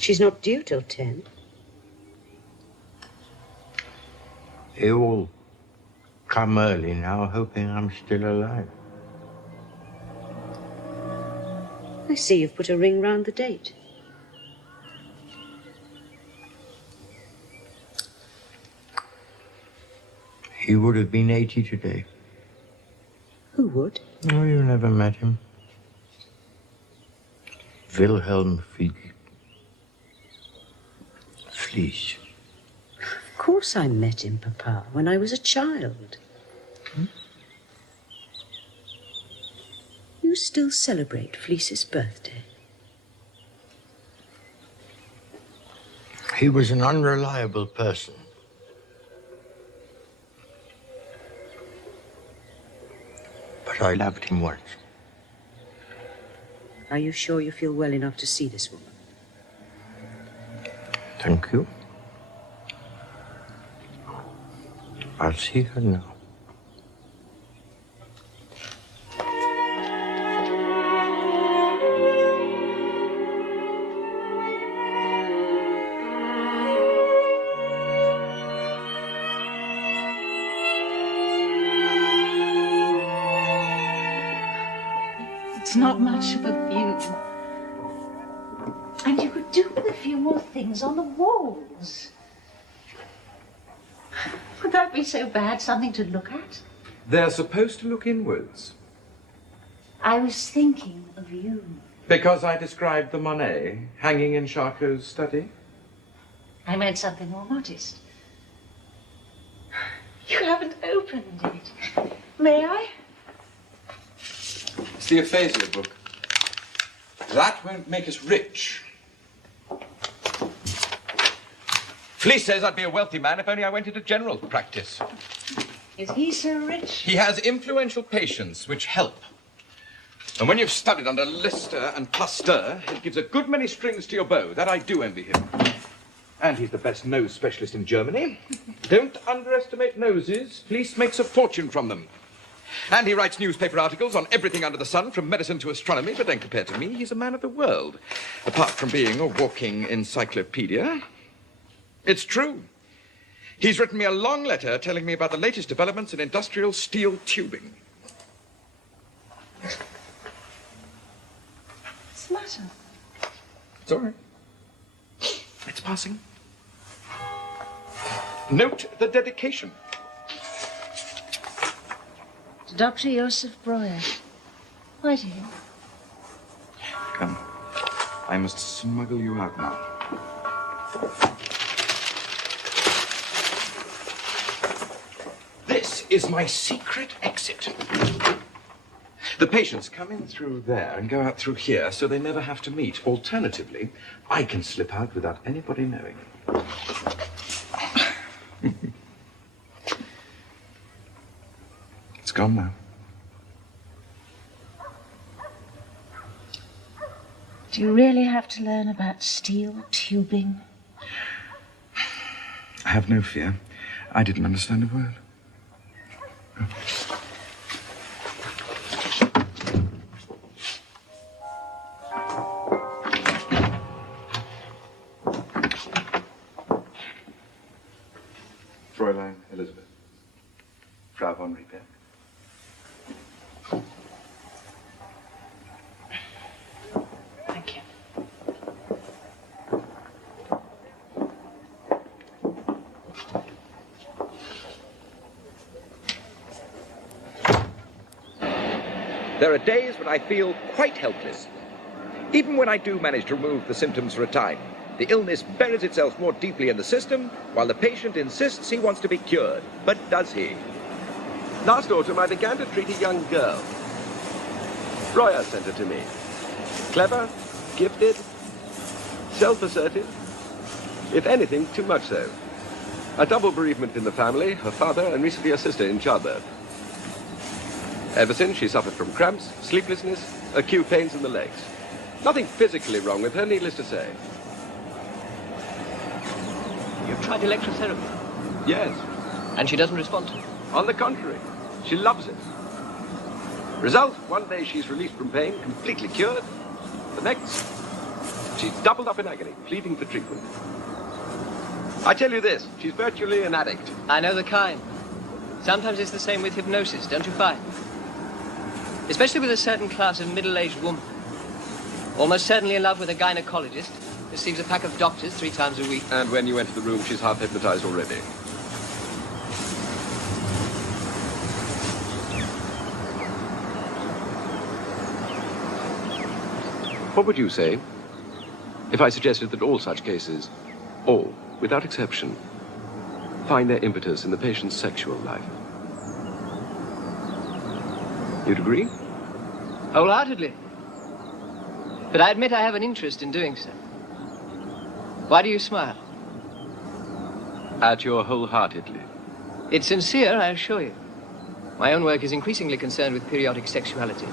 She's not due till 10. They all come early now, hoping I'm still alive. I see you've put a ring round the date. He would have been 80 today. Who would? Oh, you never met him. Wilhelm Flies. Of course I met him, Papa, when I was a child. You still celebrate Fleece's birthday? He was an unreliable person. But I loved him once. Are you sure you feel well enough to see this woman? Thank you. I'll see her now. It's not much of a view. And you could do with a few more things on the walls. Would that be so bad, something to look at? They're supposed to look inwards. I was thinking of you. Because I described the Monet hanging in Charcot's study? I meant something more modest. You haven't opened it. May I? It's the aphasia book. That won't make us rich. Fleece says I'd be a wealthy man if only I went into general practice. Is he so rich? He has influential patients which help. And when you've studied under Lister and Pasteur, it gives a good many strings to your bow. That I do envy him. And he's the best nose specialist in Germany. Don't underestimate noses. Fleece makes a fortune from them. And he writes newspaper articles on everything under the sun, from medicine to astronomy, but then compared to me, he's a man of the world. Apart from being a walking encyclopedia. It's true. He's written me a long letter telling me about the latest developments in industrial steel tubing. What's the matter? It's all right. It's passing. Note the dedication. To Dr. Joseph Breuer. Why to him? Come. I must smuggle you out now. This is my secret exit. The patients come in through there and go out through here, so they never have to meet. Alternatively, I can slip out without anybody knowing. It's gone now. Do you really have to learn about steel tubing? I have no fear. I didn't understand a word. Fräulein Elizabeth. Frau von Rieberg. Thank you. There are days when I feel quite helpless. Even when I do manage to remove the symptoms for a time, the illness buries itself more deeply in the system, while the patient insists he wants to be cured. But does he? Last autumn, I began to treat a young girl. Breuer sent her to me. Clever, gifted, self-assertive. If anything, too much so. A double bereavement in the family, her father and recently her sister in childbirth. Ever since, she suffered from cramps, sleeplessness, acute pains in the legs. Nothing physically wrong with her, needless to say. You've tried electrotherapy? Yes. And she doesn't respond to it? On the contrary, she loves it. Result, one day she's released from pain, completely cured. The next, She's doubled up in agony, pleading for treatment. I tell you this, she's virtually an addict. I know the kind. Sometimes it's the same with hypnosis, don't you find? Especially with a certain class of middle-aged woman. Almost certainly in love with a gynecologist, receives a pack of doctors 3 times a week. And when you enter the room, she's half hypnotized already. What would you say if I suggested that all such cases, all, without exception, find their impetus in the patient's sexual life? You'd agree? Wholeheartedly. But I admit I have an interest in doing so. Why do you smile? At your wholeheartedly. It's sincere, I assure you. My own work is increasingly concerned with periodic sexuality.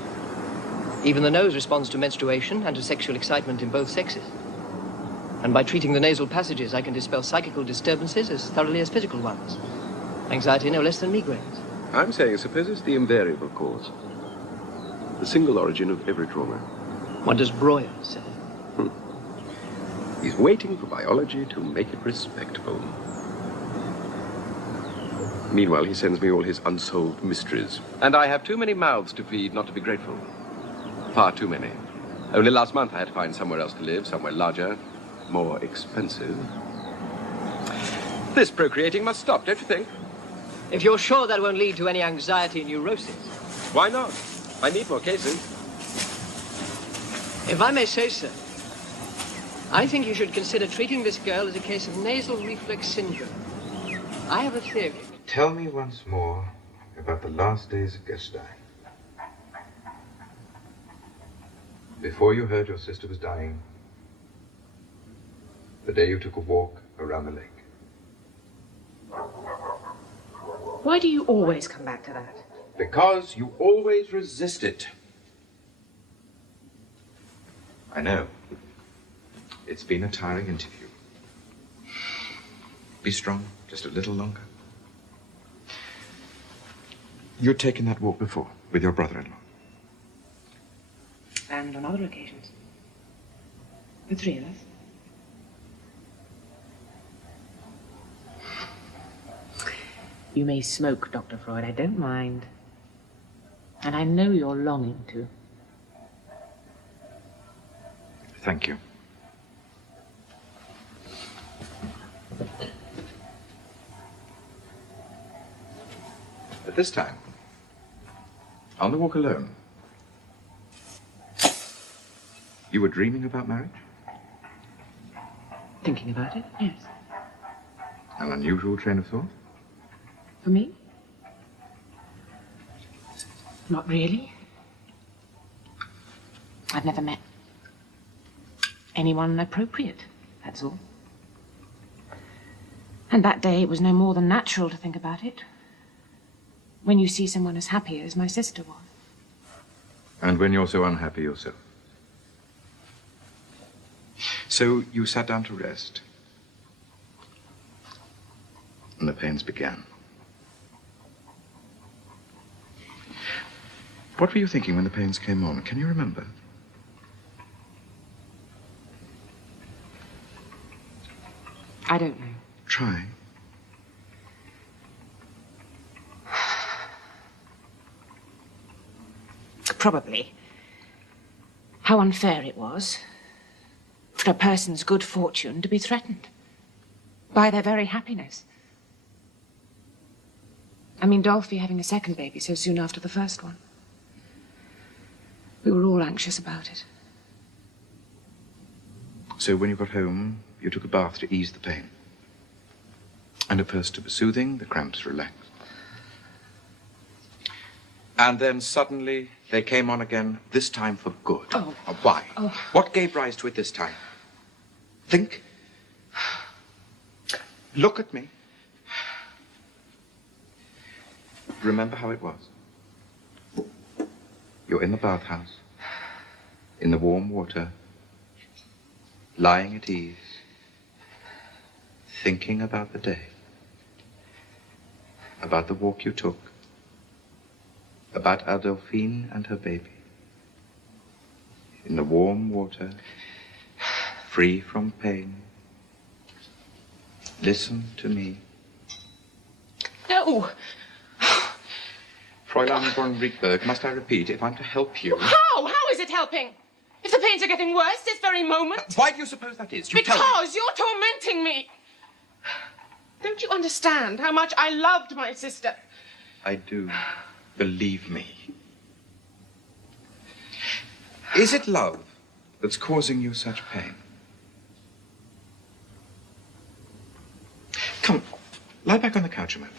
Even the nose responds to menstruation and to sexual excitement in both sexes. And by treating the nasal passages, I can dispel psychical disturbances as thoroughly as physical ones. Anxiety no less than migraines. I'm saying suppose it's the invariable cause. The single origin of every trauma. What does Breuer say? He's waiting for biology to make it respectable. Meanwhile, he sends me all his unsolved mysteries. And I have too many mouths to feed not to be grateful. Far too many. Only last month I had to find somewhere else to live, somewhere larger, more expensive. This procreating must stop, don't you think? If you're sure that won't lead to any anxiety and neurosis. Why not? I need more cases. If I may say so, I think you should consider treating this girl as a case of nasal reflex syndrome. I have a theory. Tell me once more about the last days of Gestae. Before you heard your sister was dying, the day you took a walk around the lake. Why do you always come back to that? Because you always resist it. I know. It's been a tiring interview. Be strong, just a little longer. You'd taken that walk before, with your brother-in-law. And on other occasions. The 3 of us. You may smoke, Dr. Freud, I don't mind. And I know you're longing to. Thank you. But this time, on the walk alone, you were dreaming about marriage? Thinking about it, yes. An unusual train of thought? For me? Not really. I've never met anyone appropriate, that's all. And that day it was no more than natural to think about it. When you see someone as happy as my sister was. And when you're so unhappy yourself. So you sat down to rest. And the pains began. What were you thinking when the pains came on? Can you remember? I don't know. Try. Probably. How unfair it was for a person's good fortune to be threatened by their very happiness. I mean, Dolphy having a second baby so soon after the first one. We were all anxious about it. So when you got home, you took a bath to ease the pain. And at first it was soothing, the cramps relaxed. And then suddenly they came on again, this time for good. Oh. Why? Oh. What gave rise to it this time? Think. Look at me. Remember how it was. You're in the bathhouse, in the warm water, lying at ease, thinking about the day, about the walk you took, about Adolphine and her baby, in the warm water, free from pain. Listen to me. No. Fräulein von Riedberg, must I repeat, if I'm to help you... How? How is it helping? If the pains are getting worse this very moment... Why do you suppose that is? You tell me. Because you're tormenting me. Don't you understand how much I loved my sister? I do. Believe me. Is it love that's causing you such pain? Come, lie back on the couch a moment.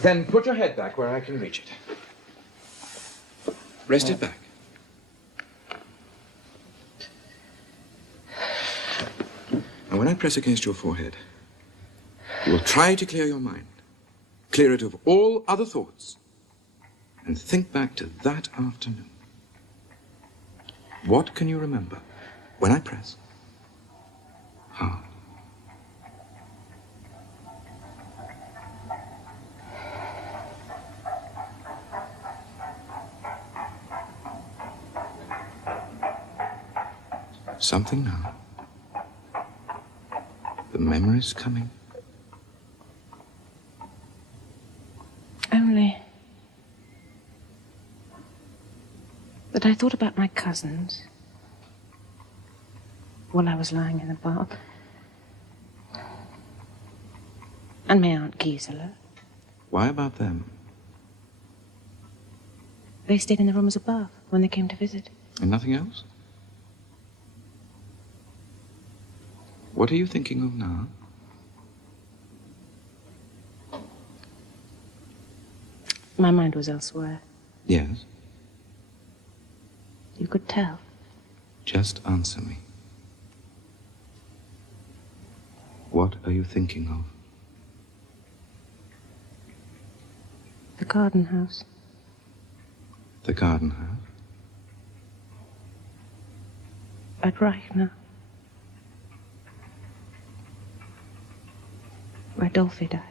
Then put your head back where I can reach it. Rest it back. And when I press against your forehead, you will try to clear your mind. Clear it of all other thoughts. And think back to that afternoon. What can you remember when I press? Hard. Something now. The memory's coming. Only that I thought about my cousins while I was lying in the bath. And my Aunt Gisela. Why about them? They stayed in the room as above when they came to visit. And nothing else? What are you thinking of now? My mind was elsewhere. Yes? You could tell. Just answer me. What are you thinking of? The garden house. The garden house? At Reichner. Where Dolphy died.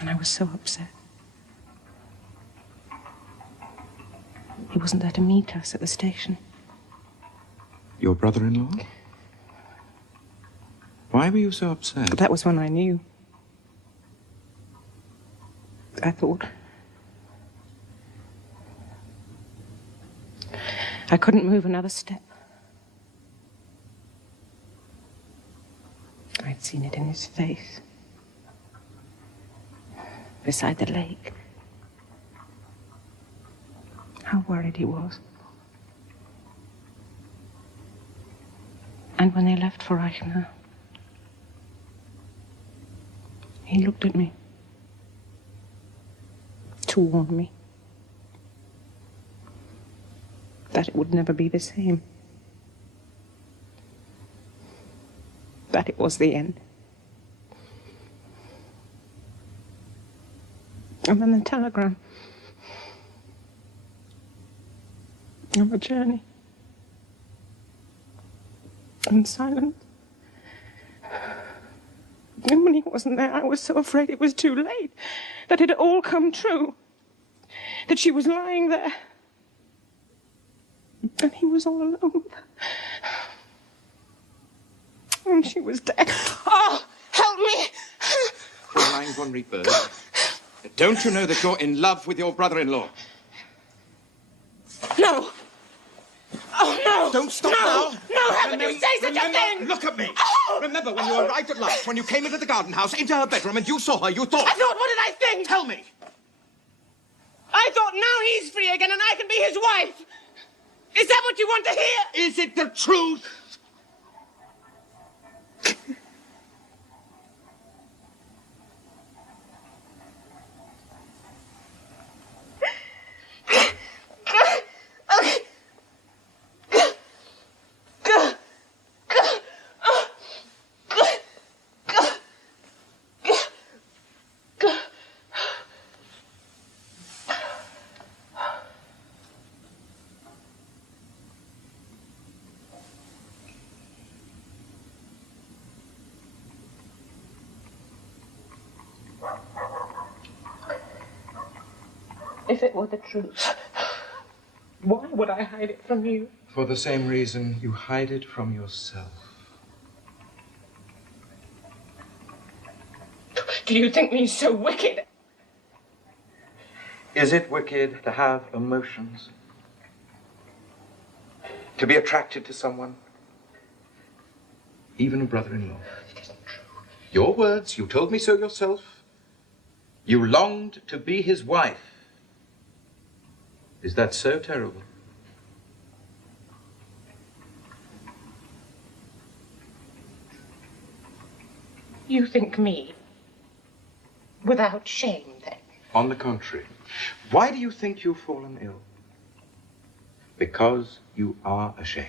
And I was so upset. He wasn't there to meet us at the station. Your brother-in-law? Why were you so upset? That was when I knew. I thought I couldn't move another step. I'd seen it in his face. Beside the lake. How worried he was. And when they left for Reichner, he looked at me to warn me that it would never be the same. That it was the end. And then the telegram. On the journey. And silence. And when he wasn't there, I was so afraid it was too late. That it had all come true. That she was lying there. And he was all alone with her. And she was dead. Oh, help me! Fräulein von Riedberg, don't you know that you're in love with your brother-in-law? No! Oh, no! Don't stop no! now! No, haven't you say such a thing! Look at me! Oh! Remember when you arrived at last, when you came into the garden house, into her bedroom, and you saw her, you thought... I thought, what did I think? Tell me! I thought now he's free again and I can be his wife! Is that what you want to hear? Is it the truth? If it were the truth, why would I hide it from you? For the same reason you hide it from yourself. Do you think me so wicked? Is it wicked to have emotions? To be attracted to someone? Even a brother-in-law? It isn't true. Your words, you told me so yourself. You longed to be his wife. Is that so terrible? You think me without shame, then? On the contrary. Why do you think you've fallen ill? Because you are ashamed.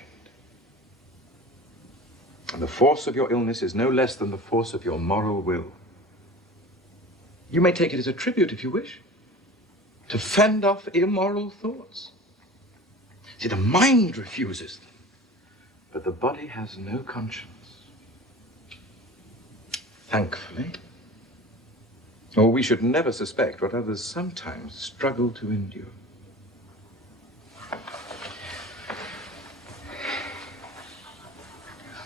And the force of your illness is no less than the force of your moral will. You may take it as a tribute, if you wish, to fend off immoral thoughts. See, the mind refuses them, but the body has no conscience. Thankfully. Or we should never suspect what others sometimes struggle to endure.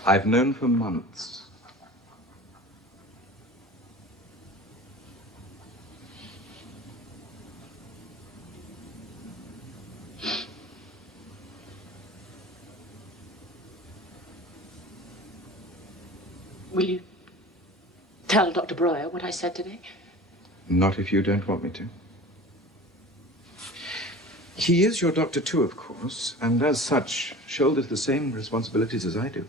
I've known for months Will you tell Dr. Breuer what I said today? Not if you don't want me to. He is your doctor too, of course, and as such, shoulders the same responsibilities as I do.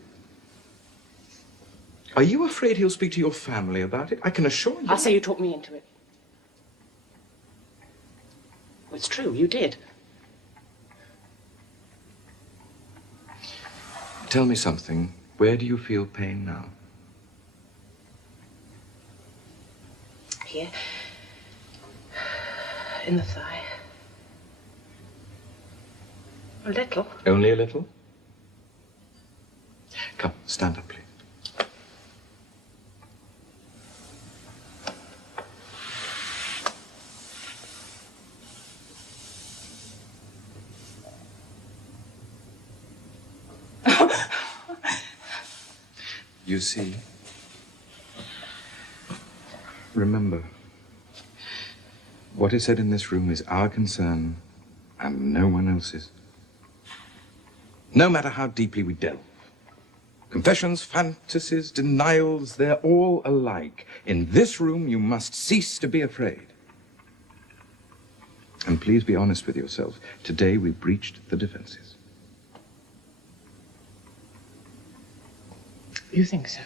Are you afraid he'll speak to your family about it? I can assure you. I'll say you talked me into it. It's true, you did. Tell me something. Where do you feel pain now? Here. In the thigh. A little. Only a little? Come, stand up, please. You see, remember, what is said in this room is our concern and no one else's. No matter how deeply we delve. Confessions, fantasies, denials, they're all alike. In this room, you must cease to be afraid. And please be honest with yourself. Today, we breached the defenses. You think so?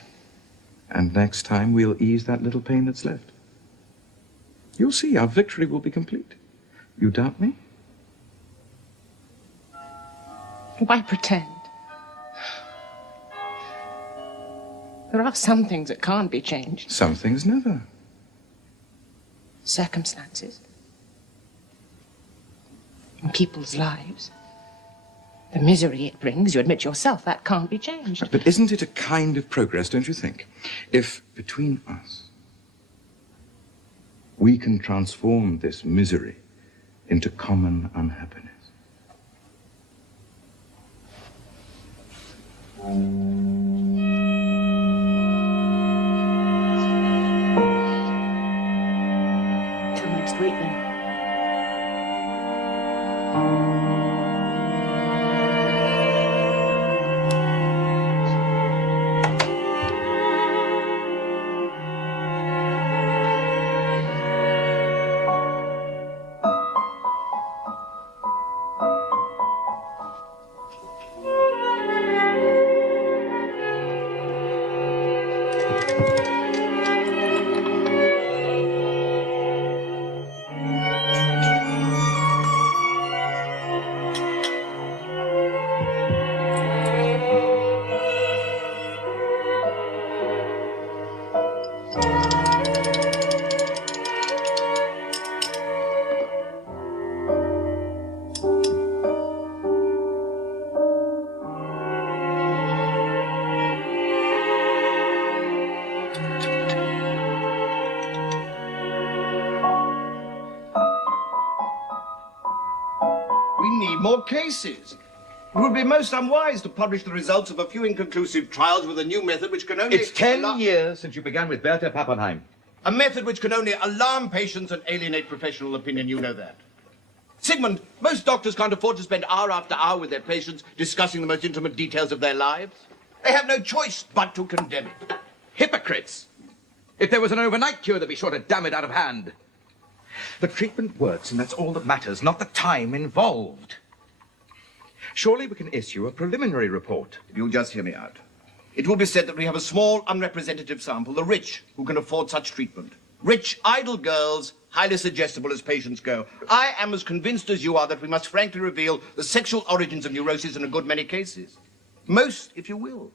And next time, we'll ease that little pain that's left. You'll see, our victory will be complete. You doubt me? Why pretend? There are some things that can't be changed. Some things never. Circumstances. And people's lives. The misery it brings, you admit yourself, that can't be changed. But isn't it a kind of progress, don't you think? If, between us, we can transform this misery into common unhappiness. Till next week, then. We need more cases. It would be most unwise to publish the results of a few inconclusive trials with a new method which can only... It's 10 years since you began with Bertha Pappenheim. A method which can only alarm patients and alienate professional opinion, you know that. Sigmund, most doctors can't afford to spend hour after hour with their patients discussing the most intimate details of their lives. They have no choice but to condemn it. Hypocrites! If there was an overnight cure, they'd be sure to damn it out of hand. The treatment works, and that's all that matters, not the time involved. Surely we can issue a preliminary report. If you'll just hear me out. It will be said that we have a small, unrepresentative sample, the rich, who can afford such treatment. Rich, idle girls, highly suggestible as patients go. I am as convinced as you are that we must frankly reveal the sexual origins of neurosis in a good many cases. Most, if you will.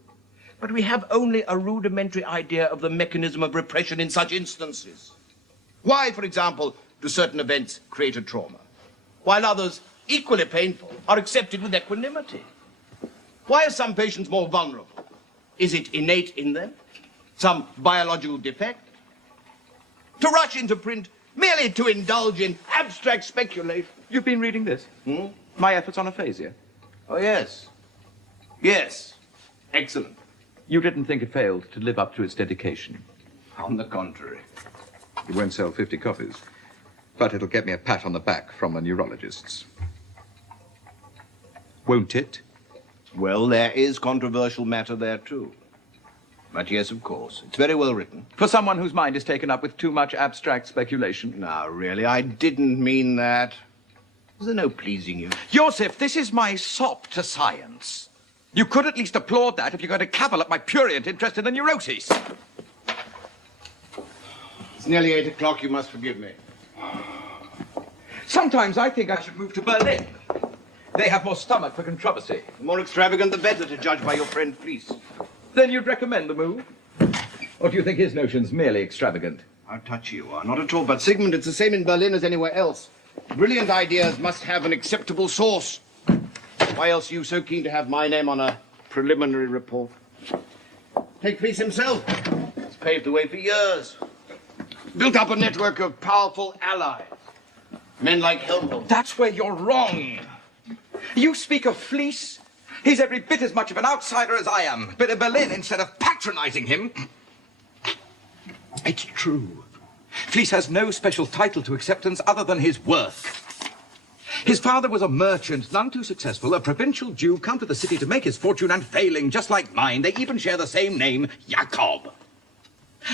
But we have only a rudimentary idea of the mechanism of repression in such instances. Why, for example, do certain events create a trauma, while others, equally painful, are accepted with equanimity? Why are some patients more vulnerable? Is it innate in them? Some biological defect? To rush into print merely to indulge in abstract speculation. You've been reading this? My efforts on aphasia? Oh, yes. Yes. Excellent. You didn't think it failed to live up to its dedication? On the contrary. It won't sell 50 copies, but it'll get me a pat on the back from the neurologists. Won't it? Well, there is controversial matter there, too. But yes, of course. It's very well written. For someone whose mind is taken up with too much abstract speculation? Now, really, I didn't mean that. Is there no pleasing you? Joseph, this is my sop to science. You could at least applaud that if you're going to cavil at my prurient interest in the neuroses. It's nearly 8 o'clock. You must forgive me. Sometimes I think I should move to Berlin. They have more stomach for controversy. The more extravagant, the better, to judge by your friend Fleece. Then you'd recommend the move? Or do you think his notion's merely extravagant? How touchy you are. Not at all. But, Sigmund, it's the same in Berlin as anywhere else. Brilliant ideas must have an acceptable source. Why else are you so keen to have my name on a preliminary report? Take Fleece himself. He's paved the way for years. Built up a network of powerful allies. Men like Helmholtz. That's where you're wrong. You speak of Fleece. He's every bit as much of an outsider as I am. But in Berlin, instead of patronizing him... It's true. Fleece has no special title to acceptance other than his worth. His father was a merchant, none too successful, a provincial Jew come to the city to make his fortune and failing, just like mine. They even share the same name, Jakob.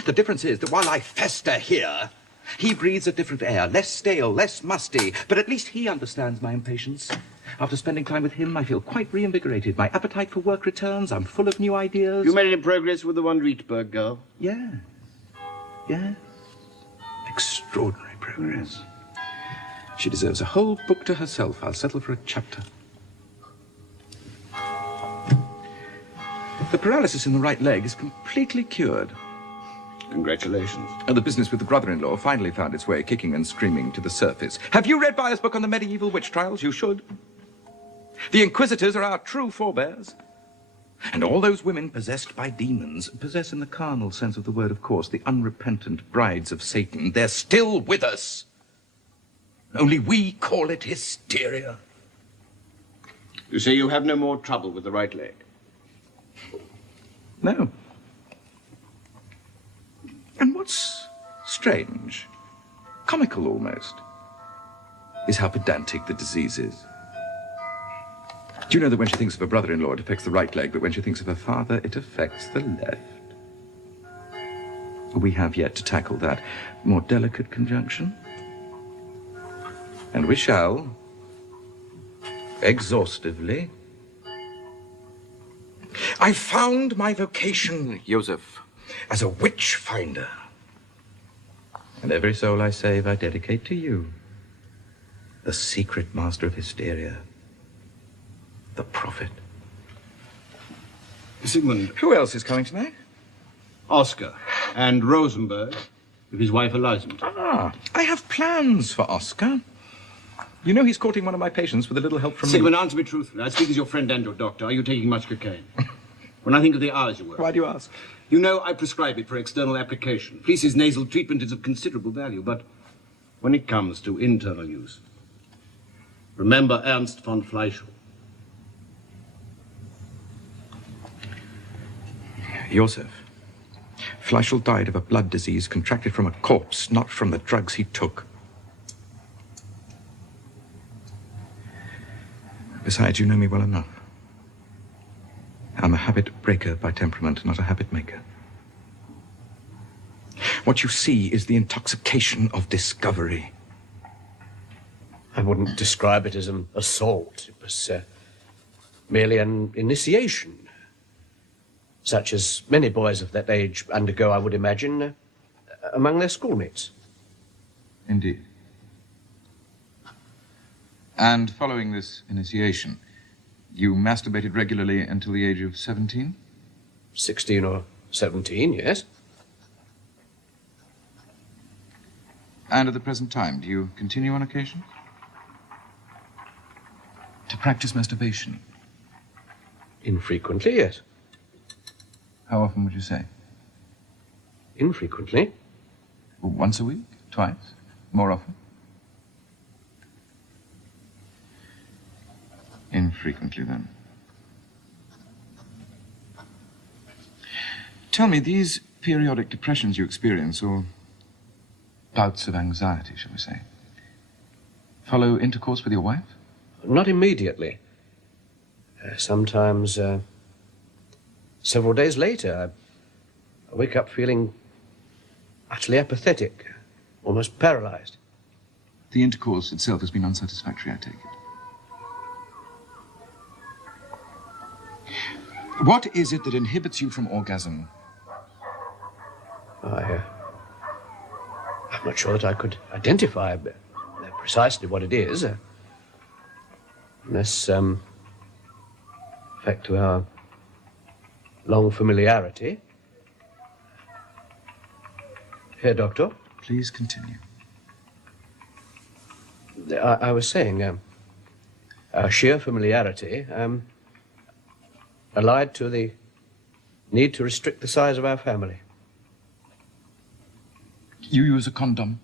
The difference is that while I fester here, he breathes a different air, less stale, less musty, but at least he understands my impatience. After spending time with him, I feel quite reinvigorated. My appetite for work returns. I'm full of new ideas. You made any progress with the Von Rietberg girl? Yes. Yes. Extraordinary progress. She deserves a whole book to herself. I'll settle for a chapter. The paralysis in the right leg is completely cured. Congratulations. And the business with the brother-in-law finally found its way, kicking and screaming, to the surface. Have you read Byer's book on the medieval witch trials? You should. The Inquisitors are our true forebears. And all those women possessed by demons, possess in the carnal sense of the word, of course, the unrepentant brides of Satan. They're still with us. Only we call it hysteria. You say you have no more trouble with the right leg? No. And what's strange, comical almost, is how pedantic the disease is. Do you know that when she thinks of her brother-in-law, it affects the right leg, but when she thinks of her father, it affects the left? We have yet to tackle that more delicate conjunction. And we shall, exhaustively. I found my vocation, Joseph, as a witch finder. And every soul I save, I dedicate to you, the secret master of hysteria, the prophet. Sigmund. Who else is coming tonight? Oscar and Rosenberg, if his wife allows him to. Ah, I have plans for Oscar. You know he's courting one of my patients with a little help from me. Sigmund, answer me truthfully. I speak as your friend and your doctor. Are you taking much cocaine? When I think of the hours you work. Why do you ask? You know I prescribe it for external application. Fleece's nasal treatment is of considerable value, but when it comes to internal use, Remember Ernst von Fleischl. Josef, Fleischl died of a blood disease contracted from a corpse, not from the drugs he took. Besides, you know me well enough. I'm a habit breaker by temperament, not a habit maker. What you see is the intoxication of discovery. I wouldn't describe it as an assault. It was merely an initiation, such as many boys of that age undergo, I would imagine, among their schoolmates. Indeed. And following this initiation, you masturbated regularly until the age of 17? 16 or 17, yes. And at the present time, do you continue on occasion to practice masturbation? Infrequently, yes. How often would you say? Infrequently. Once a week? Twice? More often? Infrequently, then. Tell me, these periodic depressions you experience, or bouts of anxiety, shall we say, follow intercourse with your wife? Not immediately. Sometimes, several days later, I wake up feeling utterly apathetic, almost paralyzed. The intercourse itself has been unsatisfactory, I take it. What is it that inhibits you from orgasm? I'm not sure that I could identify precisely what it is, unless, fact to our long familiarity. Here, Doctor. Please continue. I was saying, our sheer familiarity, allied to the need to restrict the size of our family. You use a condom?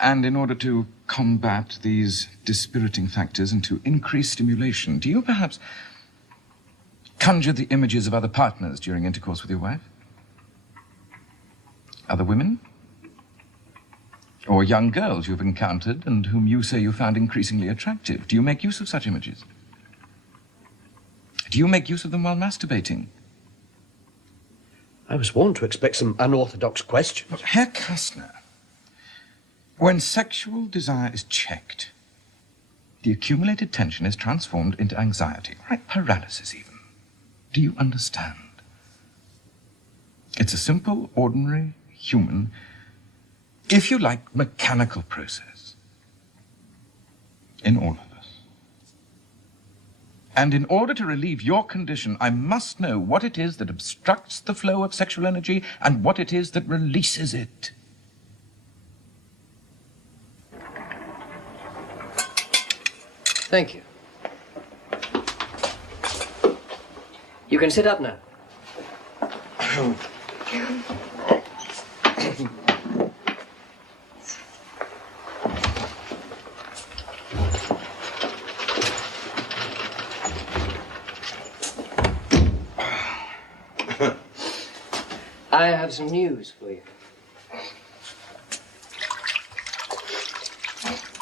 And in order to combat these dispiriting factors and to increase stimulation, do you perhaps conjure the images of other partners during intercourse with your wife? Other women? Or young girls you've encountered and whom you say you found increasingly attractive? Do you make use of such images? Do you make use of them while masturbating? I was warned to expect some unorthodox questions. But Herr Kastner, when sexual desire is checked, the accumulated tension is transformed into anxiety, right? Paralysis even. Do you understand? It's a simple, ordinary, human, if you like, mechanical process in all of us. And in order to relieve your condition, I must know what it is that obstructs the flow of sexual energy and what it is that releases it. Thank you. You can sit up now. I have some news for you.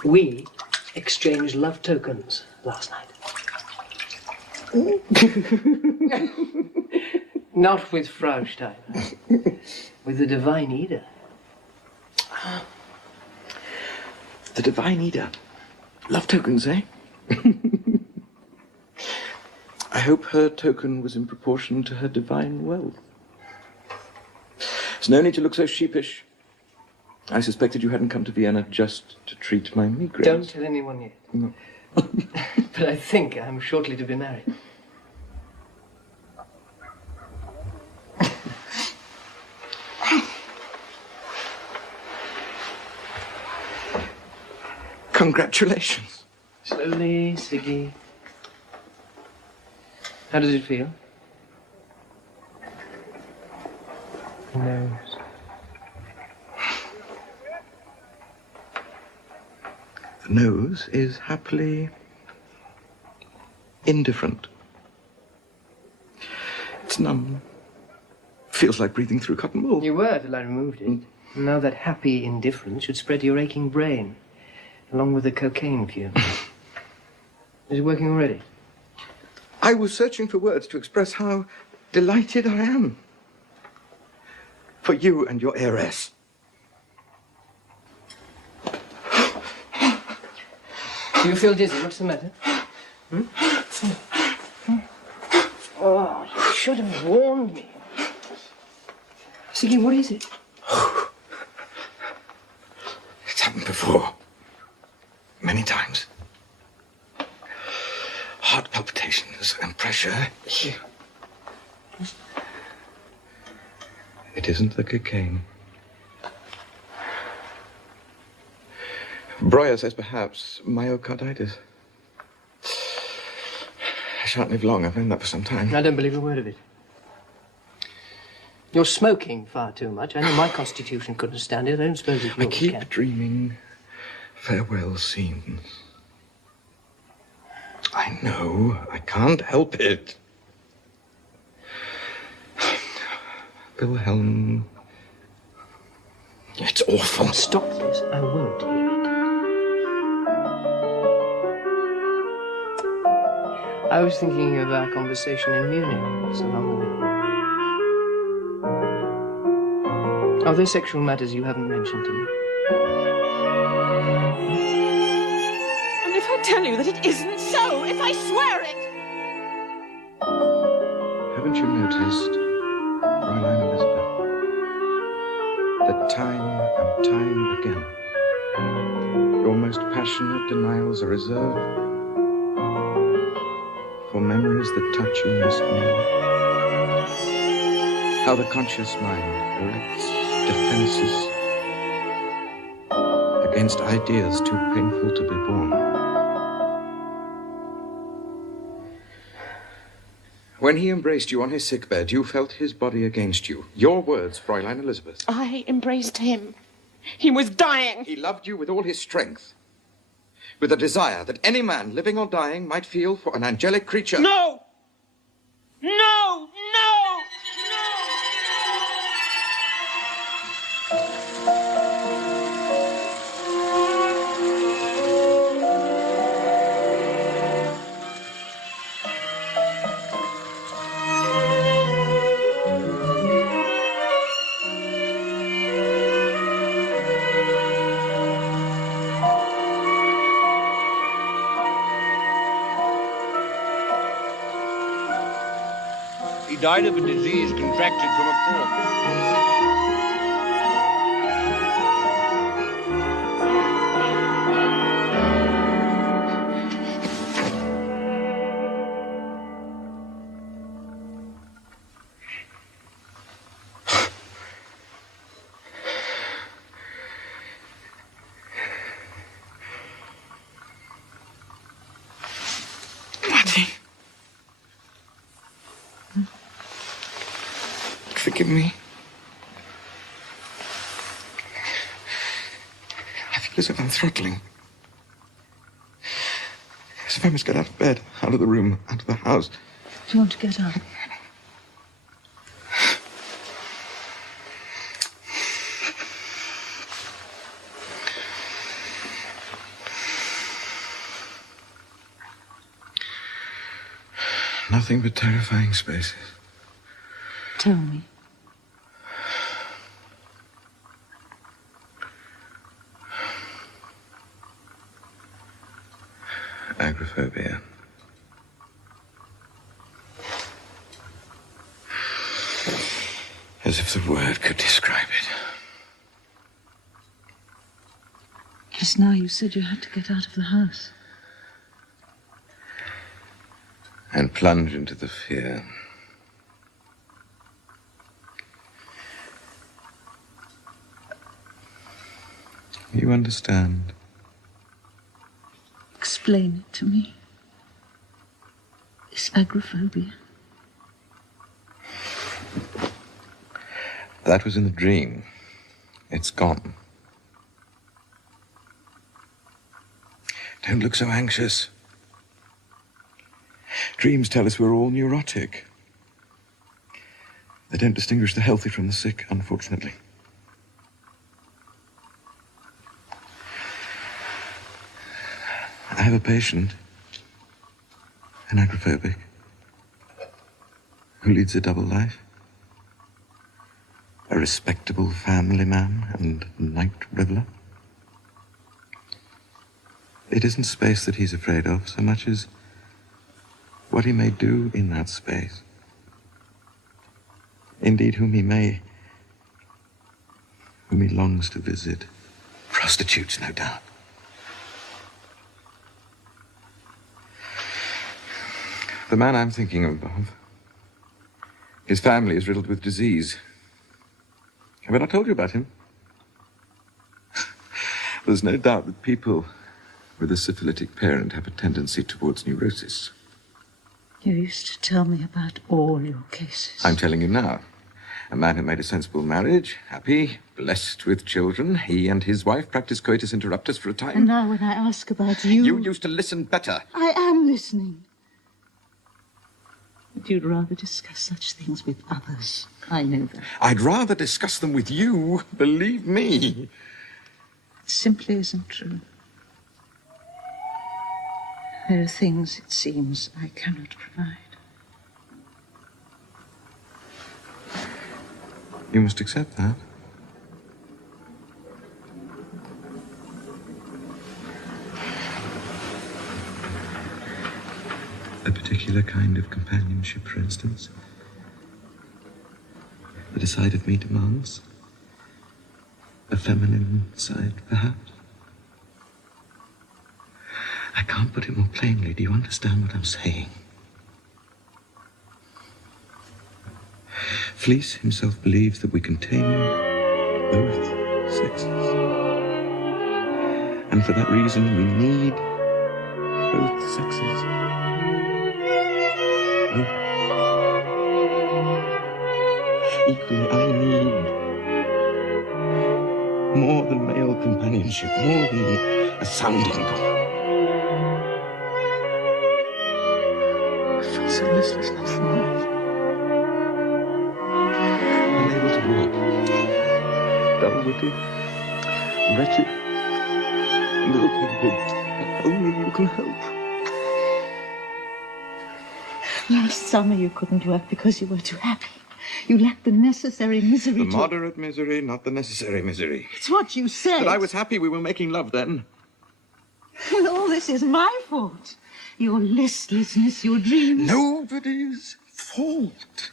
We exchanged love tokens last night. Not with Fraustein, with the Divine Ida. The Divine Ida. Love tokens, eh? I hope her token was in proportion to her divine wealth. There's no need to look so sheepish. I suspected you hadn't come to Vienna just to treat my migraines. Don't tell anyone yet. No. But I think I'm shortly to be married. Congratulations. Slowly, Siggy. How does it feel? Nose. The nose is happily indifferent. It's numb. Feels like breathing through cotton wool. You were till I removed it. Now that happy indifference should spread to your aching brain, along with the cocaine fumes. Is it working already? I was searching for words to express how delighted I am. For you and your heiress. Do you feel dizzy? What's the matter? Oh, you should have warned me. Siggy, what is it? It's happened before. Many times. Heart palpitations and pressure. It isn't the cocaine. Breuer says perhaps myocarditis. I shan't live long. I've known that for some time. I don't believe a word of it. You're smoking far too much. I know my constitution couldn't stand it. I don't suppose it I yours keep can. dreaming farewell scenes. I know. I can't help it. Wilhelm. It's awful. Stop this. I won't hear it. I was thinking of our conversation in Munich not so long ago. Are there sexual matters you haven't mentioned to me? And if I tell you that it isn't so, if I swear it... Haven't you noticed, Fräulein Elizabeth, that time and time again, your most passionate denials are reserved for memories that touch you most nearly? How the conscious mind erects defenses against ideas too painful to be borne. When he embraced you on his sickbed, you felt his body against you. Your words, Fräulein Elizabeth. I embraced him. He was dying. He loved you with all his strength, with a desire that any man, living or dying, might feel for an angelic creature. No! No! No! He died of a disease contracted from a corpse. Forgive me. I feel as if I'm throttling. As if I must get out of bed, out of the room, out of the house. Do you want to get up? Nothing but terrifying spaces. Tell me. Agoraphobia. As if the word could describe it. Just now you said you had to get out of the house. And plunge into the fear. You understand? Explain it to me. This agoraphobia. That was in the dream. It's gone. Don't look so anxious. Dreams tell us we're all neurotic. They don't distinguish the healthy from the sick, unfortunately. I have a patient, an agoraphobic, who leads a double life. A respectable family man and night reveler. It isn't space that he's afraid of so much as what he may do in that space. Indeed, whom he longs to visit. Prostitutes, no doubt. The man I'm thinking of, his family is riddled with disease. Have I not told you about him? There's no doubt that people with a syphilitic parent have a tendency towards neurosis. You used to tell me about all your cases. I'm telling you now. A man who made a sensible marriage, happy, blessed with children. He and his wife practiced coitus interruptus for a time. And now when I ask about you... You used to listen better. I am listening. But you'd rather discuss such things with others. I know that. I'd rather discuss them with you, believe me. It simply isn't true. There are things, it seems, I cannot provide. You must accept that. A particular kind of companionship, for instance, that a side of me demands. A feminine side, perhaps. I can't put it more plainly. Do you understand what I'm saying? Fleece himself believes that we contain both sexes. And for that reason, we need both sexes. Equally, I need more than male companionship, more than a sounding board. I feel so listless last night. Unable to walk. Dull-witted, wretched, and ill-tempered. Only you can help. Last summer you couldn't work because you were too happy. You lacked the necessary misery The moderate misery, not the necessary misery. It's what you said. But I was happy we were making love then. Well, all this is my fault. Your listlessness, your dreams. Nobody's fault.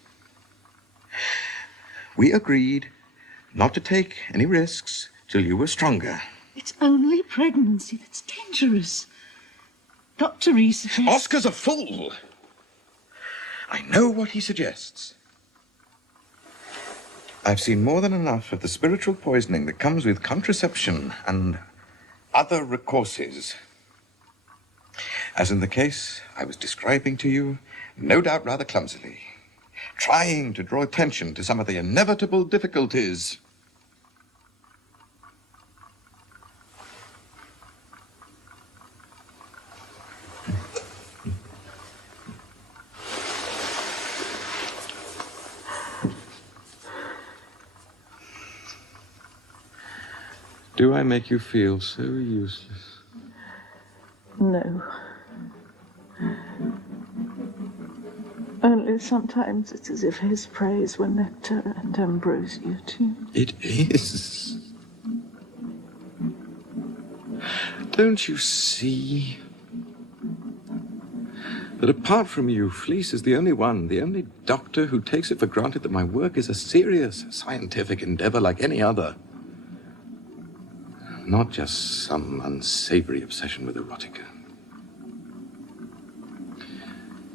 We agreed not to take any risks till you were stronger. It's only pregnancy that's dangerous. Dr. Rees suggests... Oscar's a fool. I know what he suggests. I've seen more than enough of the spiritual poisoning that comes with contraception and other recourses. As in the case I was describing to you, no doubt rather clumsily, trying to draw attention to some of the inevitable difficulties. Do I make you feel so useless? No. Only sometimes it's as if his praise were nectar and ambrosia too. It is. Don't you see that apart from you, Fleece is the only doctor who takes it for granted that my work is a serious scientific endeavor like any other? Not just some unsavory obsession with erotica.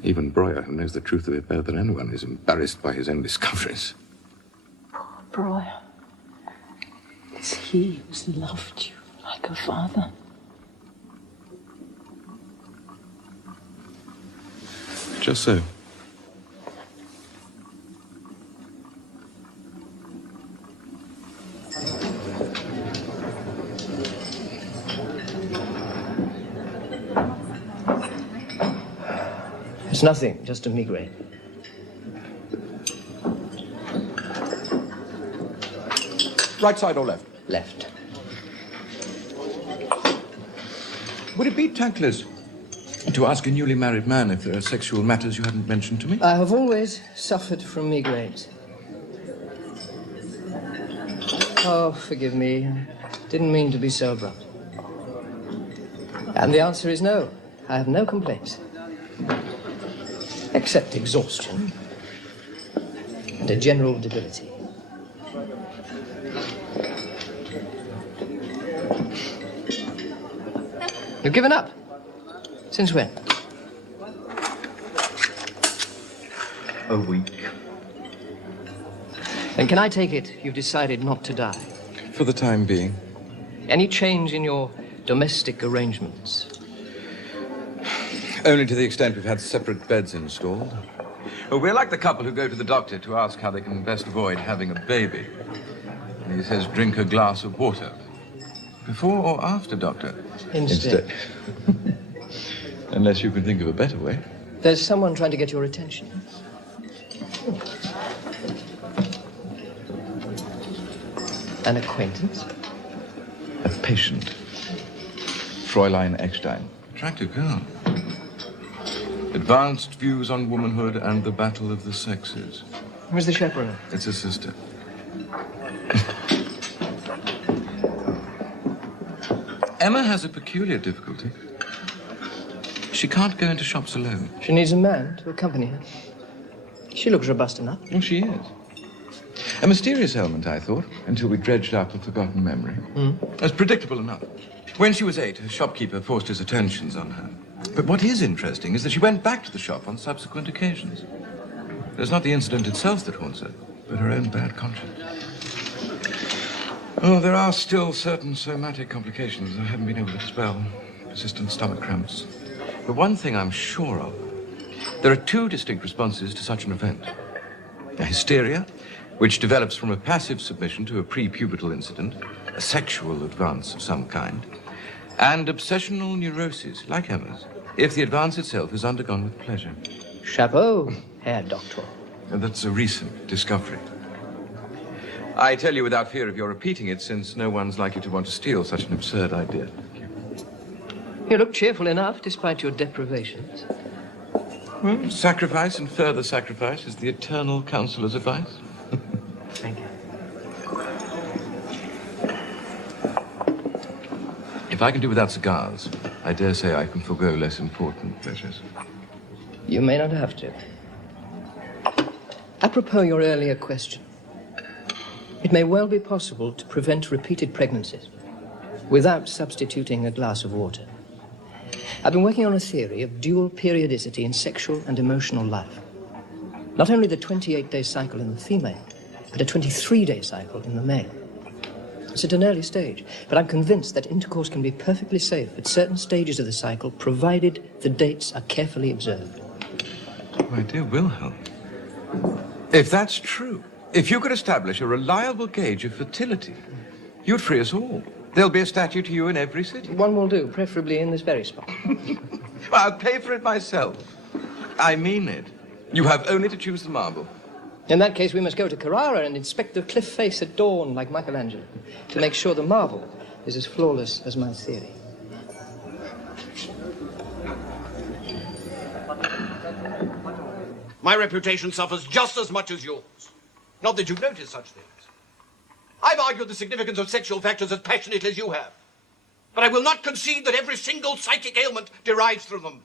Even Breuer, who knows the truth of it better than anyone, is embarrassed by his own discoveries. Poor Breuer. It's he who's loved you like a father. Just so. It's nothing, just a migraine. Right side or left? Left. Would it be tactless to ask a newly married man if there are sexual matters you hadn't mentioned to me? I have always suffered from migraines. Oh, forgive me. Didn't mean to be so abrupt. And the answer is no. I have no complaints. Except exhaustion and a general debility. You've given up? Since when? A week. Then can I take it you've decided not to die? For the time being. Any change in your domestic arrangements? Only to the extent we've had separate beds installed. Well, we're like the couple who go to the doctor to ask how they can best avoid having a baby. And he says, drink a glass of water. Before or after, doctor? Instead. Unless you can think of a better way. There's someone trying to get your attention. An acquaintance? A patient. Fräulein Eckstein. Attractive girl. Advanced views on womanhood and the battle of the sexes. Where's the chaperone? It's a sister. Emma has a peculiar difficulty. She can't go into shops alone. She needs a man to accompany her. She looks robust enough. Oh, she is. A mysterious element, I thought, until we dredged up a forgotten memory. It was predictable enough. When she was 8, her shopkeeper forced his attentions on her. But what is interesting is that she went back to the shop on subsequent occasions. It's not the incident itself that haunts her, but her own bad conscience. Oh, there are still certain somatic complications I haven't been able to dispel. Persistent stomach cramps. But one thing I'm sure of, there are 2 distinct responses to such an event. A hysteria, which develops from a passive submission to a pre-pubertal incident, a sexual advance of some kind, and obsessional neurosis, like Emma's, if the advance itself is undergone with pleasure. Chapeau, Herr Doctor. And that's a recent discovery. I tell you without fear of your repeating it, since no one's likely to want to steal such an absurd idea. You look cheerful enough, despite your deprivations. Well, sacrifice and further sacrifice is the eternal counselor's advice. Thank you. If I can do without cigars, I dare say I can forego less important pleasures. You may not have to. Apropos your earlier question, it may well be possible to prevent repeated pregnancies without substituting a glass of water. I've been working on a theory of dual periodicity in sexual and emotional life. Not only the 28-day cycle in the female, but a 23-day cycle in the male. It's at an early stage, but I'm convinced that intercourse can be perfectly safe at certain stages of the cycle, provided the dates are carefully observed. My dear Wilhelm, if that's true, if you could establish a reliable gauge of fertility, you'd free us all. There'll be a statue to you in every city. One will do, preferably in this very spot. Well, I'll pay for it myself. I mean it. You have only to choose the marble. In that case, we must go to Carrara and inspect the cliff face at dawn, like Michelangelo, to make sure the marble is as flawless as my theory. My reputation suffers just as much as yours. Not that you've noticed such things. I've argued the significance of sexual factors as passionately as you have. But I will not concede that every single psychic ailment derives from them.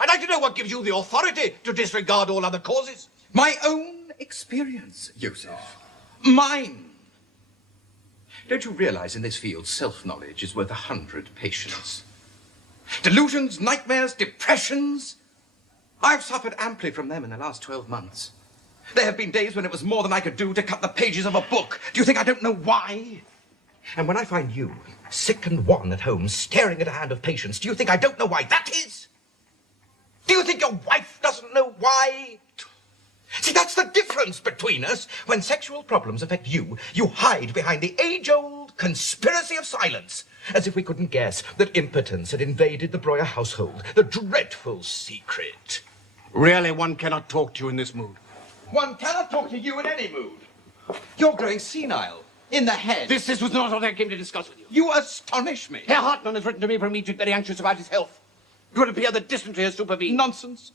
I'd like to know what gives you the authority to disregard all other causes. My own experience, Joseph. Mine. Don't you realize in this field, self-knowledge is worth 100 patients? Delusions, nightmares, depressions. I've suffered amply from them in the last 12 months. There have been days when it was more than I could do to cut the pages of a book. Do you think I don't know why? And when I find you, sick and wan at home, staring at a hand of patience, do you think I don't know why that is? Do you think your wife doesn't know why? See, that's the difference between us. When sexual problems affect you, you hide behind the age-old conspiracy of silence, as if we couldn't guess that impotence had invaded the Breuer household, the dreadful secret. Really, one cannot talk to you in this mood. One cannot talk to you in any mood. You're growing senile. In the head. This was not what I came to discuss with you. You astonish me. Herr Hartmann has written to me from Egypt very anxious about his health. It would appear that dysentery has supervened. Nonsense.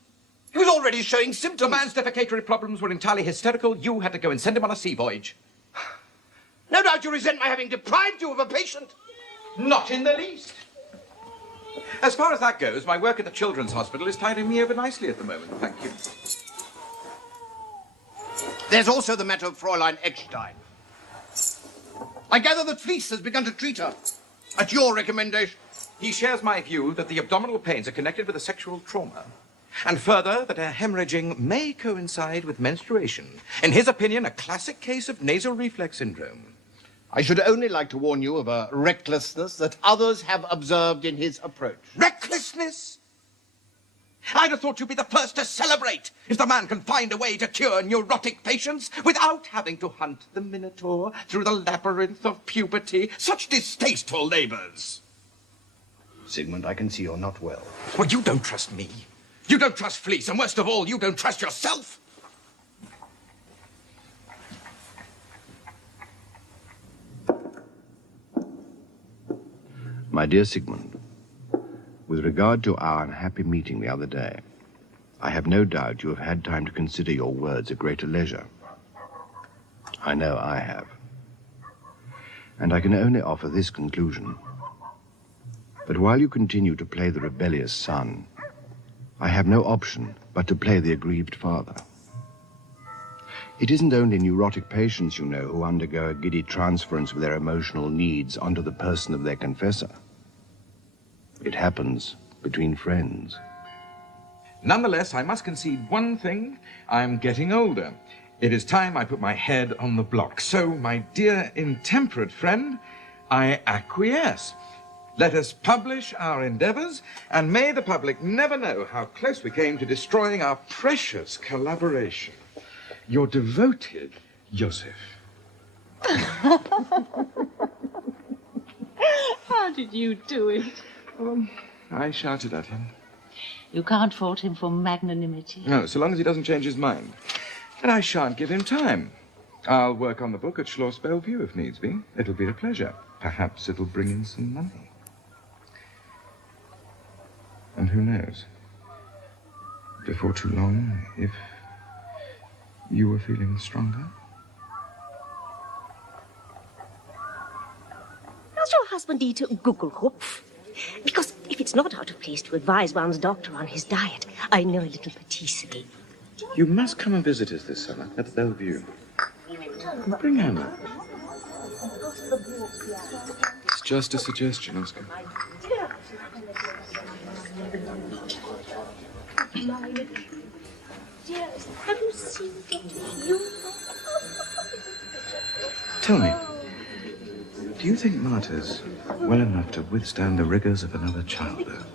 He was already showing symptoms. The man's defecatory problems were entirely hysterical. You had to go and send him on a sea voyage. No doubt you resent my having deprived you of a patient. Not in the least. As far as that goes, my work at the Children's Hospital is tiding me over nicely at the moment. Thank you. There's also the matter of Fräulein Eckstein. I gather that Fleece has begun to treat her at your recommendation. He shares my view that the abdominal pains are connected with a sexual trauma. And further, that her hemorrhaging may coincide with menstruation. In his opinion, a classic case of nasal reflex syndrome. I should only like to warn you of a recklessness that others have observed in his approach. Recklessness? I'd have thought you'd be the first to celebrate if the man can find a way to cure neurotic patients without having to hunt the Minotaur through the labyrinth of puberty. Such distasteful labors. Sigmund, I can see you're not well. Well, you don't trust me. You don't trust Fleece, and worst of all, you don't trust yourself. My dear Sigmund, with regard to our unhappy meeting the other day, I have no doubt you have had time to consider your words at greater leisure. I know I have. And I can only offer this conclusion. But while you continue to play the rebellious son, I have no option but to play the aggrieved father. It isn't only neurotic patients, you know, who undergo a giddy transference of their emotional needs onto the person of their confessor. It happens between friends. Nonetheless, I must concede one thing. I'm getting older. It is time I put my head on the block. So, my dear intemperate friend, I acquiesce. Let us publish our endeavors, and may the public never know how close we came to destroying our precious collaboration. Your devoted Joseph. How did you do it? I shouted at him. You can't fault him for magnanimity. No, so long as he doesn't change his mind. And I shan't give him time. I'll work on the book at Schloss Bellevue if needs be. It'll be a pleasure. Perhaps it'll bring in some money. And who knows? Before too long, if you were feeling stronger. Does your husband eat Gugelhupf? Because if it's not out of place to advise one's doctor on his diet, I know a little patisserie. You must come and visit us this summer at Bellevue. Bring Anna. It's just a suggestion, Oscar. Dearest, have you seen you? Tell me, do you think Martha's well enough to withstand the rigors of another childbirth?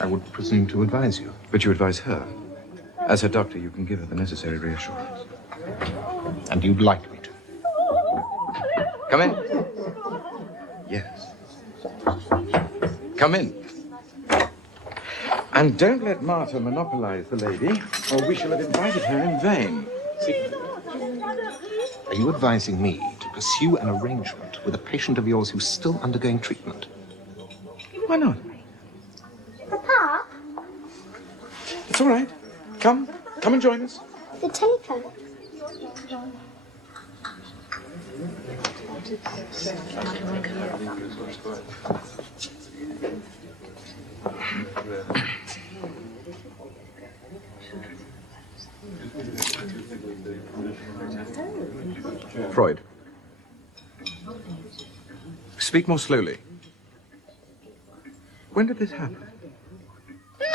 I would presume to advise you. But you advise her. As her doctor, you can give her the necessary reassurance. And you'd like me to? Come in. Yes. Come in. And don't let Martha monopolize the lady, or we shall have invited her in vain. Are you advising me to pursue an arrangement with a patient of yours who's still undergoing treatment? Why not? Papa? It's all right. Come and join us. The telephone. Freud. Speak more slowly. When did this happen? No!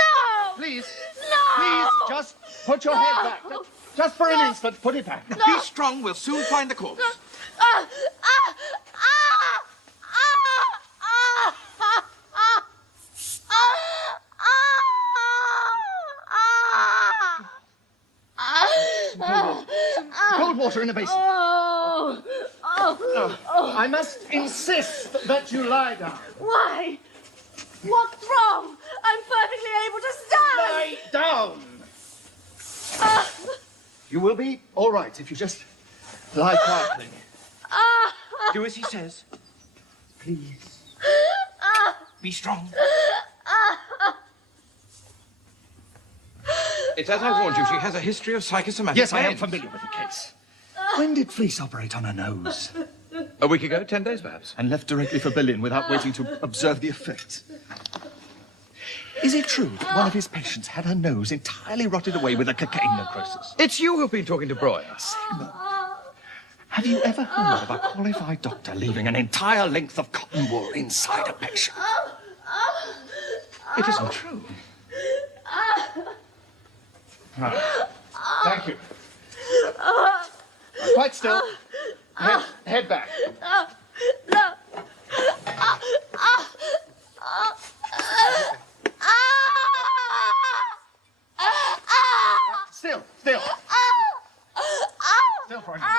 Please. No! Please, just put your head back. Just for an instant, put it back. Be strong. We'll soon find the corpse. Cold water in a basin. I must insist that you lie down. Why? What's wrong? I'm perfectly able to stand! Lie down! You will be all right if you just lie quietly. Do as he says. Please. Be strong. It's as I warned you, she has a history of psychosomatic Yes, I am pains. familiar with the case. When did Fleece operate on her nose? A week ago, 10 days perhaps. And left directly for Berlin without waiting to observe the effects. Is it true that one of his patients had her nose entirely rotted away with a cocaine necrosis? It's you who've been talking to Breuer. Have you ever heard of a qualified doctor leaving an entire length of cotton wool inside a patient? It isn't true. Thank you. Quite still. Head back. Still. Still for a minute.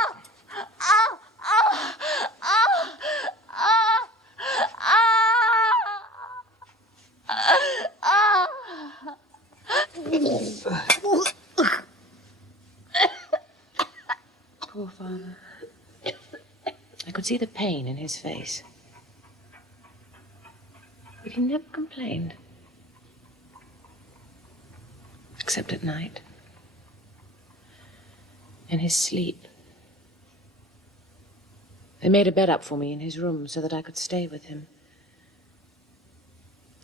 Poor father. I could see the pain in his face. But he never complained. Except at night. In his sleep. They made a bed up for me in his room so that I could stay with him.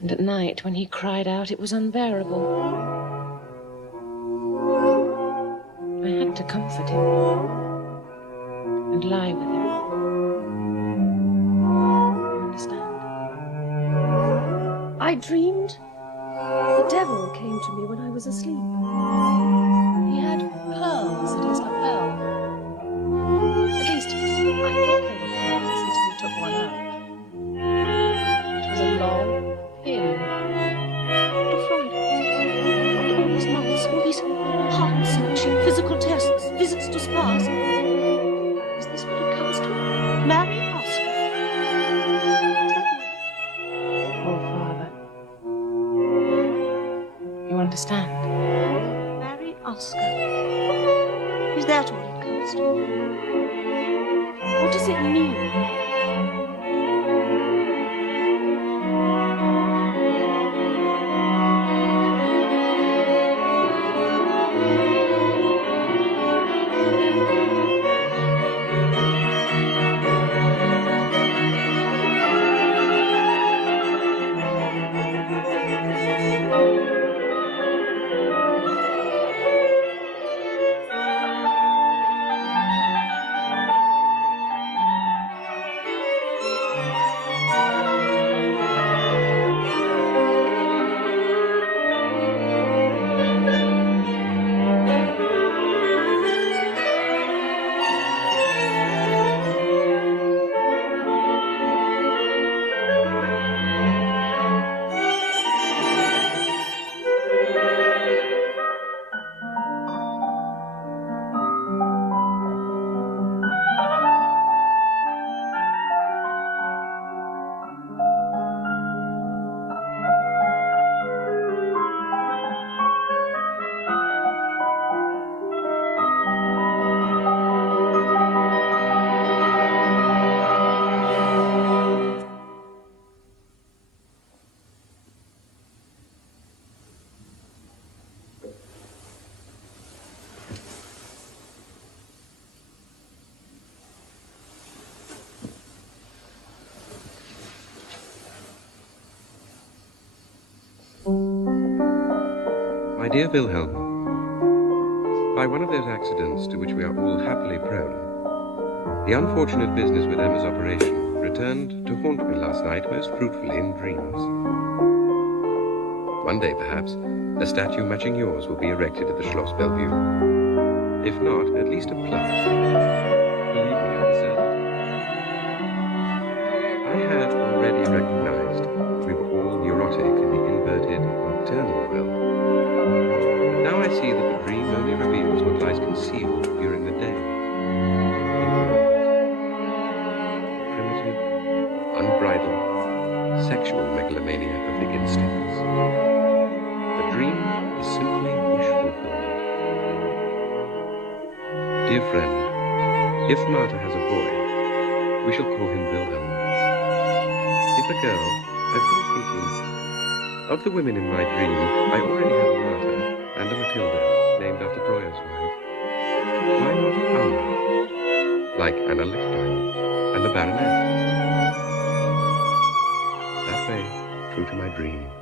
And at night, when he cried out, it was unbearable. I had to comfort him and lie with him. You understand? I dreamed the devil came to me when I was asleep. He had pearls in his lapel. At least, I thought they were pearls until he took one out. It was a long pin. Dr. Freud, after all these months, all these heart-searching physical tests, visits to spas, is this what it comes to? Marry Oscar. Poor father. You understand? Marry Oscar. Is that all it comes to? What does it mean? My dear Wilhelm, by one of those accidents to which we are all happily prone, the unfortunate business with Emma's operation returned to haunt me last night most fruitfully in dreams. One day, perhaps, a statue matching yours will be erected at the Schloss Bellevue. If not, at least a plaque. Believe me, I deserve it. I had already recognized we were all neurotic in the inverted, internal world. But now I see that the dream only reveals what lies concealed during the day. Primitive, unbridled, sexual megalomania of the instincts. The dream is simply wish fulfillment. Dear friend, if Martha has a boy, we shall call him Wilhelm. If a girl, I've been thinking, of the women in my dream, I already have a Martha and a Matilda, named after Breuer's wife. Why not Anna? Like Anna Lichtenstein and the Baroness. That way, true to my dream.